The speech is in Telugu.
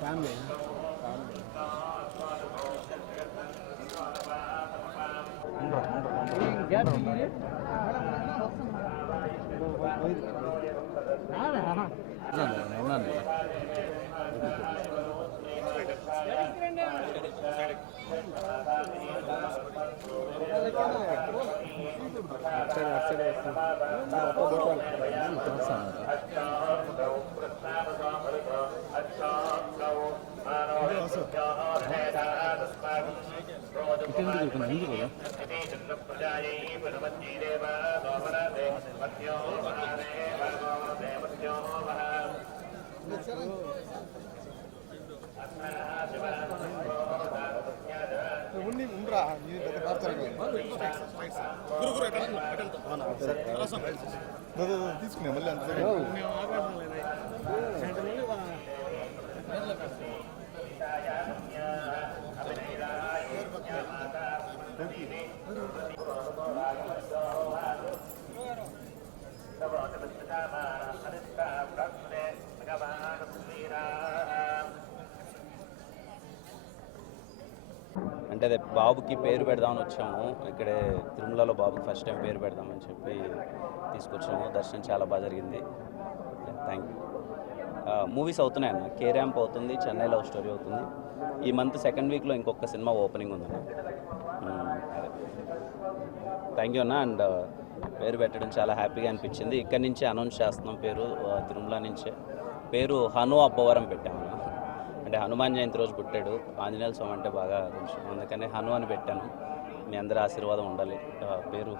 ఫ్యామిలీ తీసుకునే మళ్ళీ అంత అంటే అదే బాబుకి పేరు పెడదామని వచ్చాము. ఇక్కడే తిరుమలలో బాబుకి ఫస్ట్ టైం పేరు పెడదామని చెప్పి తీసుకొచ్చాము. దర్శనం చాలా బాగా జరిగింది. Thank you. మూవీస్ అవుతున్నాయన్న. కే ర్యాంప్ అవుతుంది, చెన్నై లవ్ స్టోరీ అవుతుంది. ఈ మంత్ సెకండ్ వీక్లో ఇంకొక సినిమా ఓపెనింగ్ ఉందన్న. అదే థ్యాంక్ యూ అన్న. అండ్ పేరు పెట్టడం చాలా హ్యాపీగా అనిపించింది. ఇక్కడి నుంచే అనౌన్స్ చేస్తున్నాం పేరు, తిరుమల నుంచే. పేరు హను అబ్బవరం పెట్టాము. అంటే హనుమాన్ జయంతి రోజు పుట్టాడు. ఆంజనేయ స్వామి అంటే బాగా కొంచెం, అందుకనే హను అని పెట్టాను. మీ అందరి ఆశీర్వాదం ఉండాలి. పేరు